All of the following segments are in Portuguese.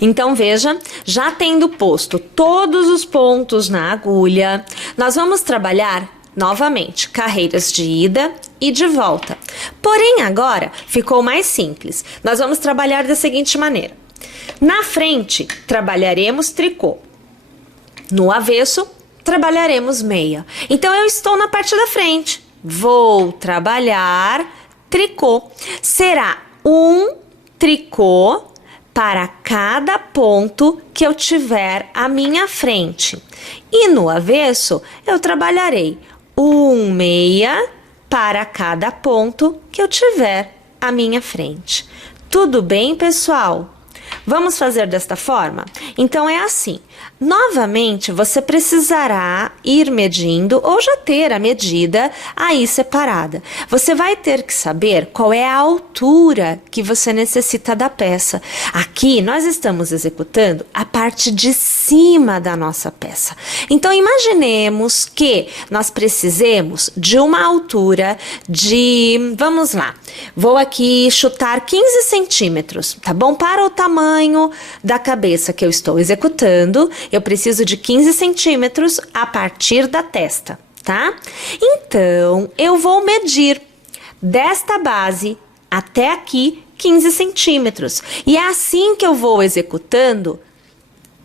Então, veja, já tendo posto todos os pontos na agulha, nós vamos trabalhar novamente carreiras de ida e de volta. Porém, agora ficou mais simples. Nós vamos trabalhar da seguinte maneira. Na frente, trabalharemos tricô. No avesso, trabalharemos meia. Então, eu estou na parte da frente. Vou trabalhar tricô. Será um tricô para cada ponto que eu tiver à minha frente. E no avesso, eu trabalharei um meia para cada ponto que eu tiver à minha frente. Tudo bem, pessoal? Vamos fazer desta forma? Então, é assim. Novamente, você precisará ir medindo ou já ter a medida aí separada. Você vai ter que saber qual é a altura que você necessita da peça. Aqui, nós estamos executando a parte de cima da nossa peça. Então, imaginemos que nós precisemos de uma altura de... Vamos lá. Vou aqui chutar 15 centímetros, tá bom? Para o tamanho da cabeça que eu estou executando, eu preciso de 15 centímetros a partir da testa, tá? Então, eu vou medir desta base até aqui 15 centímetros. E é assim que eu vou executando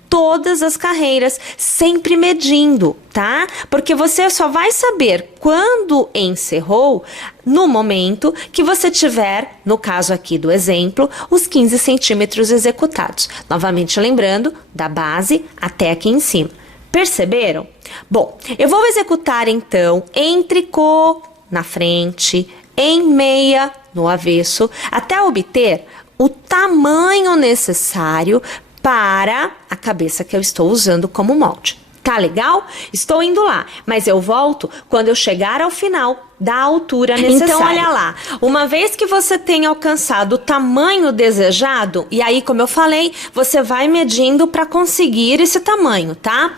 todas as carreiras, sempre medindo, tá? Porque você só vai saber quando encerrou no momento que você tiver, no caso aqui do exemplo, os 15 centímetros executados. Novamente lembrando, da base até aqui em cima. Perceberam? Bom, eu vou executar então em tricô na frente, em meia no avesso, até obter o tamanho necessário para a cabeça que eu estou usando como molde. Tá legal? Estou indo lá, mas eu volto quando eu chegar ao final da altura necessária. Então, olha lá, uma vez que você tem alcançado o tamanho desejado, e aí, como eu falei, você vai medindo para conseguir esse tamanho, tá?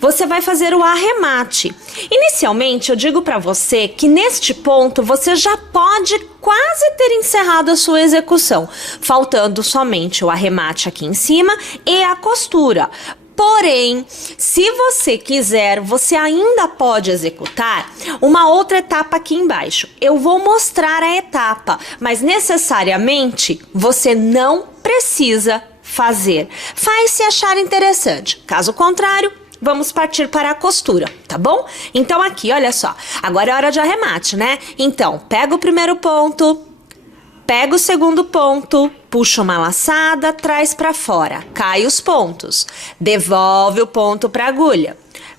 Você vai fazer o arremate. Inicialmente, eu digo para você que neste ponto você já pode quase ter encerrado a sua execução, faltando somente o arremate aqui em cima e a costura. Porém, se você quiser, você ainda pode executar uma outra etapa aqui embaixo. Eu vou mostrar a etapa, mas necessariamente você não precisa fazer. Faz se achar interessante. Caso contrário, vamos partir para a costura, tá bom? Então aqui, olha só, agora é hora de arremate, né? Então, pega o primeiro ponto, pega o segundo ponto, puxa uma laçada, traz para fora, cai os pontos, devolve o ponto para a agulha.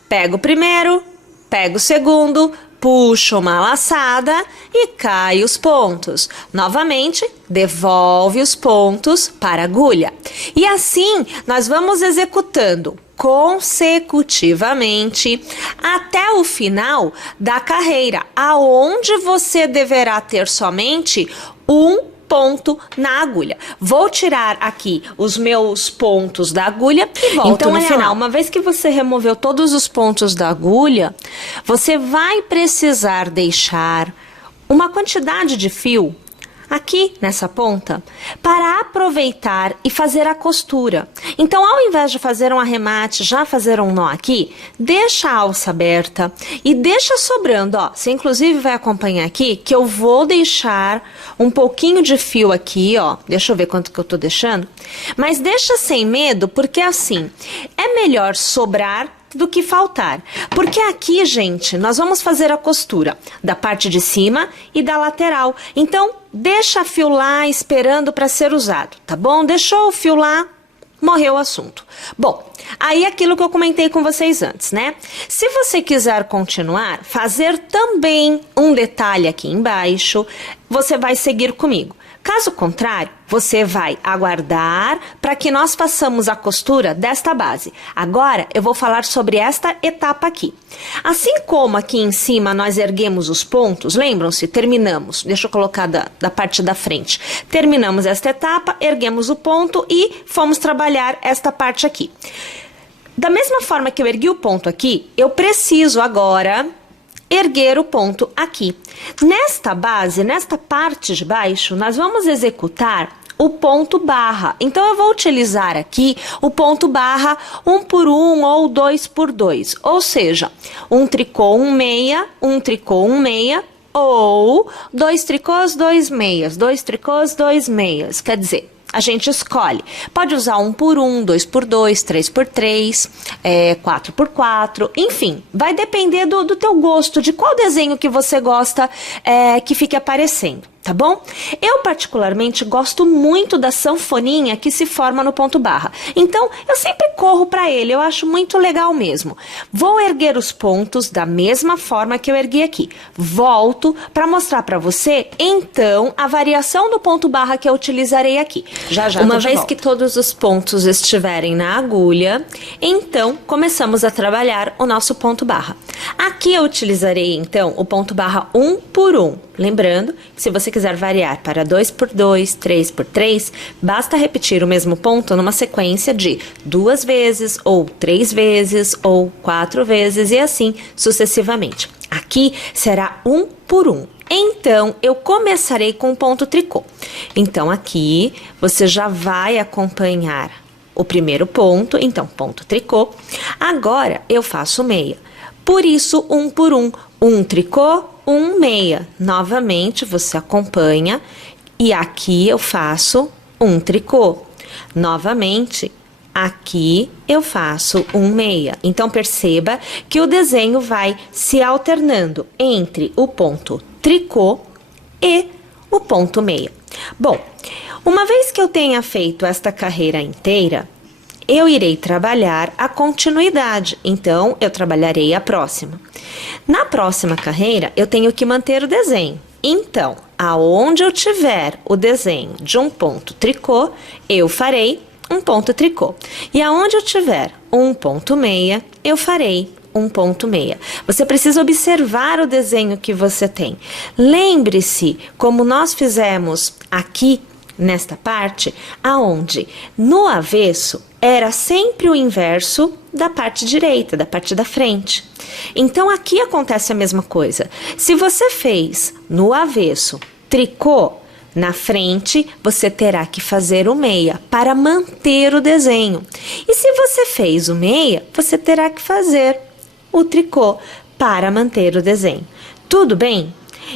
Pega o primeiro, pega o segundo, puxa uma laçada e cai os pontos. Novamente, devolve os pontos para a agulha. E assim, nós vamos executando consecutivamente até o final da carreira, aonde você deverá ter somente um ponto na agulha. Vou tirar aqui os meus pontos da agulha e volto então, no final. Uma vez que você removeu todos os pontos da agulha, você vai precisar deixar uma quantidade de fio aqui nessa ponta para aproveitar e fazer a costura. Então, ao invés de fazer um arremate, já fazer um nó aqui, deixa a alça aberta e deixa sobrando, ó. Você inclusive vai acompanhar aqui que eu vou deixar um pouquinho de fio aqui, ó. Deixa eu ver quanto que eu tô deixando. Mas deixa sem medo, porque assim, é melhor sobrar do que faltar. Porque aqui, gente, nós vamos fazer a costura da parte de cima e da lateral. Então, deixa fio lá esperando para ser usado, tá bom? Deixou o fio lá, morreu o assunto. Bom, aí aquilo que eu comentei com vocês antes, né? Se você quiser continuar, fazer também um detalhe aqui embaixo, você vai seguir comigo. Caso contrário, você vai aguardar para que nós façamos a costura desta base. Agora, eu vou falar sobre esta etapa aqui. Assim como aqui em cima nós erguemos os pontos, lembram-se? Terminamos, deixa eu colocar da parte da frente. Terminamos esta etapa, erguemos o ponto e fomos trabalhar esta parte aqui. Da mesma forma que eu ergui o ponto aqui, eu preciso agora erguer o ponto aqui. Nesta base, nesta parte de baixo, nós vamos executar o ponto barra. Então, eu vou utilizar aqui o ponto barra 1 por 1 ou 2 por 2. Ou seja, um tricô, um meia, um tricô, um meia, ou 2 tricôs, 2 meias, 2 tricôs, 2 meias. Quer dizer, a gente escolhe. Pode usar 1 por 1, 2 por 2, 3 por 3, 4 por 4, enfim, vai depender do teu gosto, de qual desenho que você gosta que fique aparecendo. Tá bom? Eu particularmente gosto muito da sanfoninha que se forma no ponto barra. Então, eu sempre corro para ele, eu acho muito legal mesmo. Vou erguer os pontos da mesma forma que eu ergui aqui. Volto para mostrar para você, então, a variação do ponto barra que eu utilizarei aqui. Já Uma vez que todos os pontos estiverem na agulha, então, começamos a trabalhar o nosso ponto barra. Aqui eu utilizarei, então, o ponto barra 1 por 1. Lembrando que se você quiser variar para 2 por 2, 3 por 3, basta repetir o mesmo ponto numa sequência de 2 vezes, ou 3 vezes, ou 4 vezes, e assim sucessivamente. Aqui será 1 por 1. Então, eu começarei com o ponto tricô. Então, aqui você já vai acompanhar o primeiro ponto, então, ponto tricô. Agora, eu faço meia. Por isso, 1 por 1. Um tricô, um meia. Novamente, você acompanha e aqui eu faço um tricô. Novamente, aqui eu faço um meia. Então, perceba que o desenho vai se alternando entre o ponto tricô e o ponto meia. Bom, uma vez que eu tenha feito esta carreira inteira, eu irei trabalhar a continuidade, então eu trabalharei a próxima. Na próxima carreira, eu tenho que manter o desenho. Então, aonde eu tiver o desenho de um ponto tricô, eu farei um ponto tricô. E aonde eu tiver um ponto meia, eu farei um ponto meia. Você precisa observar o desenho que você tem. Lembre-se, como nós fizemos aqui, nesta parte, aonde no avesso era sempre o inverso da parte direita, da parte da frente. Então, aqui acontece a mesma coisa. Se você fez no avesso tricô, na frente você terá que fazer o meia para manter o desenho. E se você fez o meia, você terá que fazer o tricô para manter o desenho. Tudo bem?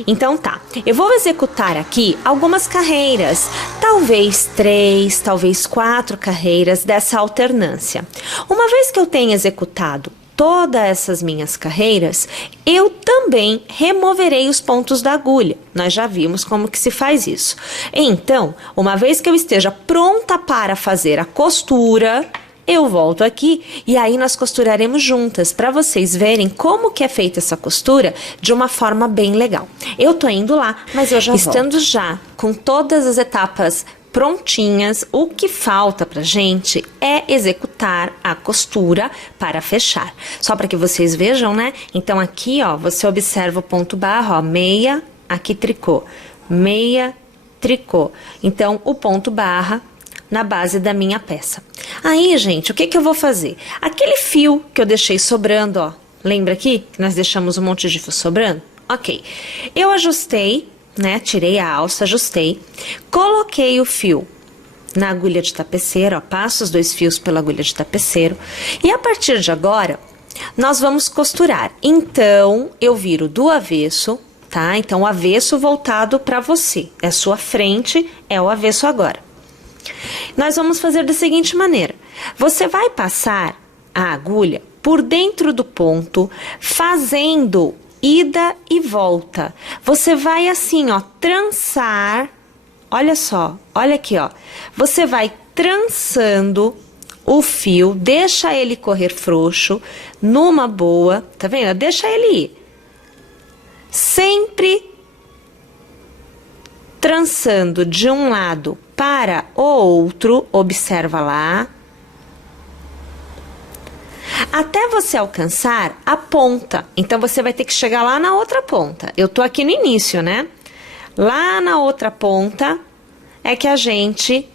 Então tá, eu vou executar aqui algumas carreiras, talvez 3, talvez 4 carreiras dessa alternância. Uma vez que eu tenha executado todas essas minhas carreiras, eu também removerei os pontos da agulha. Nós já vimos como que se faz isso. Então, uma vez que eu esteja pronta para fazer a costura, eu volto aqui e aí nós costuraremos juntas para vocês verem como que é feita essa costura de uma forma bem legal. Eu tô indo lá, mas eu já volto. Estando já com todas as etapas prontinhas, o que falta pra gente é executar a costura para fechar. Só para que vocês vejam, né? Então aqui, ó, você observa o ponto barra, ó, meia, aqui tricô, meia, tricô. Então o ponto barra na base da minha peça. Aí, gente, o que que eu vou fazer? Aquele fio que eu deixei sobrando, ó, lembra aqui que nós deixamos um monte de fio sobrando? Ok, eu ajustei, né, tirei a alça, ajustei, coloquei o fio na agulha de tapeceiro, ó, passo os 2 fios pela agulha de tapeceiro e a partir de agora, nós vamos costurar. Então, eu viro do avesso, tá? Então, o avesso voltado para você, é a sua frente, é o avesso agora. Nós vamos fazer da seguinte maneira, você vai passar a agulha por dentro do ponto, fazendo ida e volta. Você vai assim, ó, trançar, olha só, olha aqui, ó, você vai trançando o fio, deixa ele correr frouxo, numa boa, tá vendo? Deixa ele ir. Sempre trançando de um lado para o outro, observa lá, até você alcançar a ponta. Então, você vai ter que chegar lá na outra ponta. Eu tô aqui no início, né? Lá na outra ponta é que a gente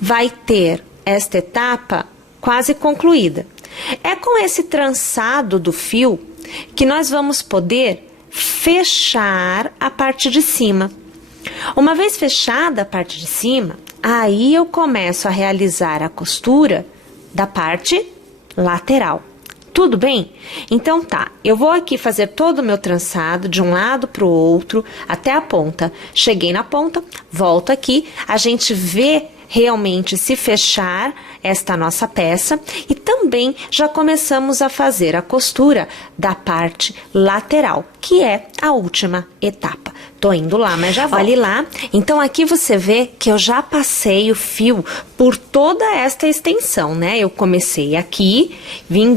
vai ter esta etapa quase concluída. É com esse trançado do fio que nós vamos poder fechar a parte de cima. Uma vez fechada a parte de cima, aí eu começo a realizar a costura da parte lateral. Tudo bem? Então tá, eu vou aqui fazer todo o meu trançado de um lado para o outro até a ponta. Cheguei na ponta, volto aqui, a gente vê realmente se fechar esta nossa peça e também já começamos a fazer a costura da parte lateral, que é a última etapa. Tô indo lá, mas já volto. Olhe lá, então aqui você vê que eu já passei o fio por toda esta extensão, né? Eu comecei aqui, vim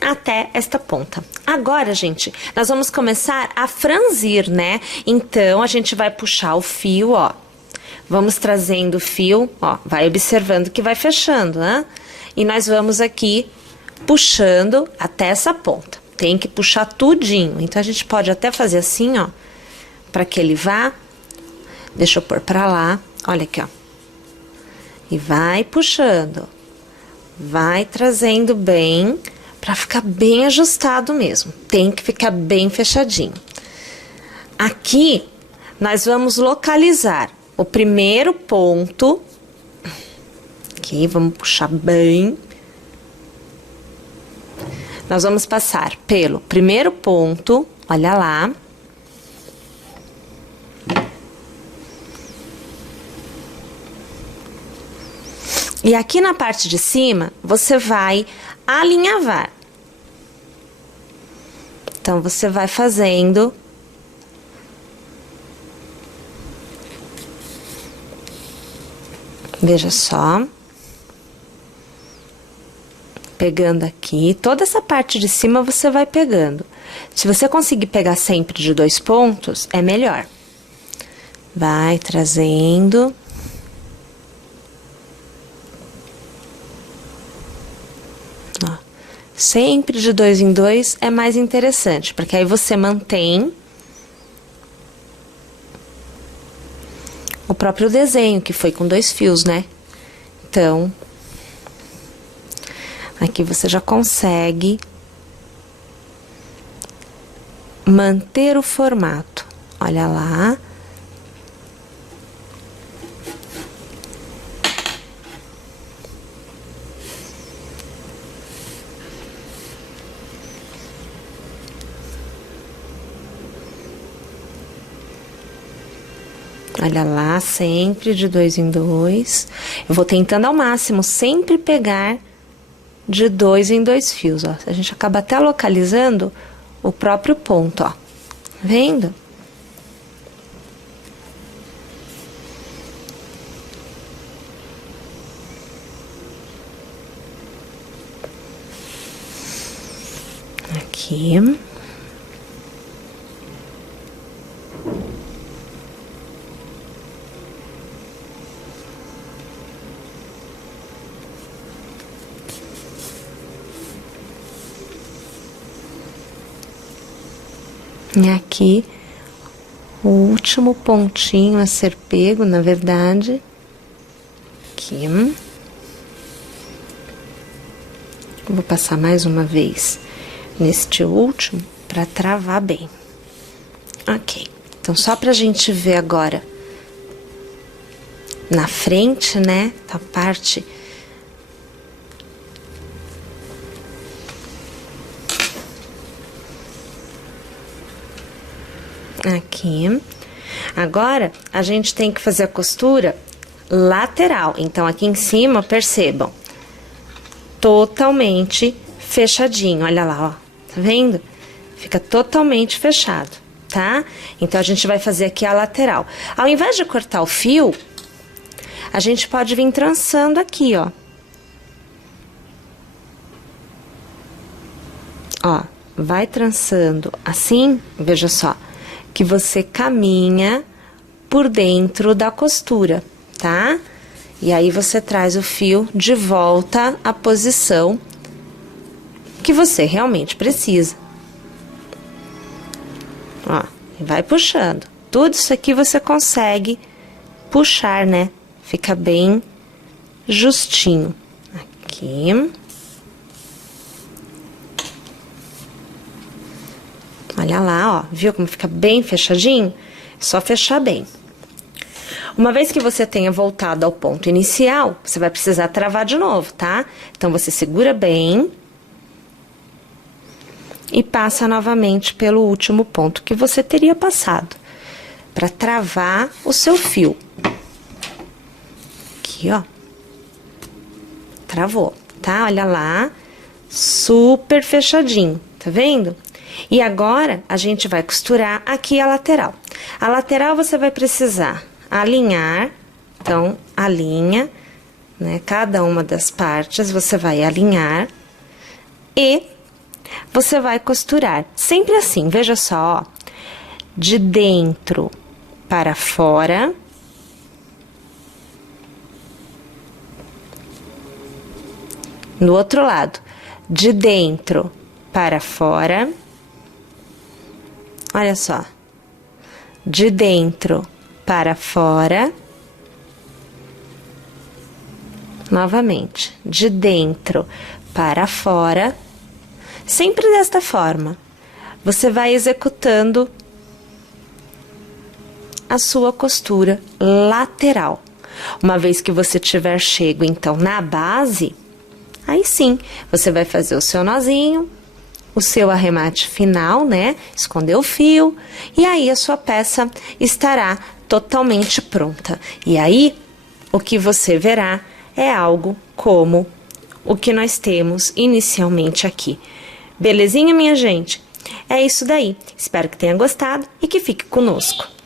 até esta ponta. Agora, gente, nós vamos começar a franzir, né? Então, a gente vai puxar o fio, ó. Vamos trazendo o fio, ó, vai observando que vai fechando, né? E nós vamos aqui puxando até essa ponta. Tem que puxar tudinho. Então, a gente pode até fazer assim, ó, para que ele vá. Deixa eu pôr pra lá. Olha aqui, ó. E vai puxando. Vai trazendo bem, pra ficar bem ajustado mesmo. Tem que ficar bem fechadinho. Aqui, nós vamos localizar o primeiro ponto, aqui, vamos puxar bem. Nós vamos passar pelo primeiro ponto, olha lá. E aqui na parte de cima, você vai alinhavar. Então, você vai fazendo... Veja só, pegando aqui, toda essa parte de cima você vai pegando. Se você conseguir pegar sempre de 2 pontos, é melhor. Vai trazendo. Ó, sempre de 2 em 2 é mais interessante, porque aí você mantém o próprio desenho, que foi com 2 fios, né? Então, aqui você já consegue manter o formato. Olha lá. Olha lá, sempre de 2 em 2. Eu vou tentando ao máximo sempre pegar de 2 em 2 fios, ó. A gente acaba até localizando o próprio ponto, ó. Tá vendo? Aqui. E aqui, o último pontinho a ser pego, na verdade, aqui. Vou passar mais uma vez neste último para travar bem. Ok, então só pra gente ver agora na frente, né, a parte... Aqui. Agora, a gente tem que fazer a costura lateral. Então, aqui em cima, percebam, totalmente fechadinho. Olha lá, ó. Tá vendo? Fica totalmente fechado, tá? Então, a gente vai fazer aqui a lateral. Ao invés de cortar o fio, a gente pode vir trançando aqui, ó. Ó, vai trançando assim, veja só, que você caminha por dentro da costura, tá? E aí, você traz o fio de volta à posição que você realmente precisa. Ó, e vai puxando. Tudo isso aqui você consegue puxar, né? Fica bem justinho. Aqui. Olha lá, ó, viu como fica bem fechadinho? Só fechar bem. Uma vez que você tenha voltado ao ponto inicial, você vai precisar travar de novo, tá? Então, você segura bem e passa novamente pelo último ponto que você teria passado, para travar o seu fio. Aqui, ó. Travou, tá? Olha lá, super fechadinho, tá vendo? E agora, a gente vai costurar aqui a lateral. A lateral você vai precisar alinhar, então, alinha, né? Cada uma das partes você vai alinhar e você vai costurar. Sempre assim, veja só, ó, de dentro para fora. No outro lado, de dentro para fora. Olha só. De dentro para fora. Novamente, de dentro para fora. Sempre desta forma. Você vai executando a sua costura lateral. Uma vez que você tiver chego, então, na base, aí sim, você vai fazer o seu nozinho, o seu arremate final, né? Esconder o fio, e aí a sua peça estará totalmente pronta. E aí, o que você verá é algo como o que nós temos inicialmente aqui. Belezinha, minha gente? É isso daí. Espero que tenha gostado e que fique conosco.